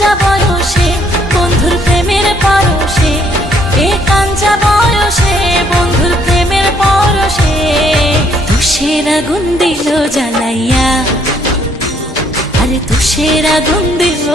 কাঞ্চা বয়সে বন্ধুর প্রেমের পরশে, এ কাঞ্চা বয়সে বন্ধুর প্রেমের পরশে তুষের আগুন দিল জ্বালাইয়া, আরে তুষের আগুন দিল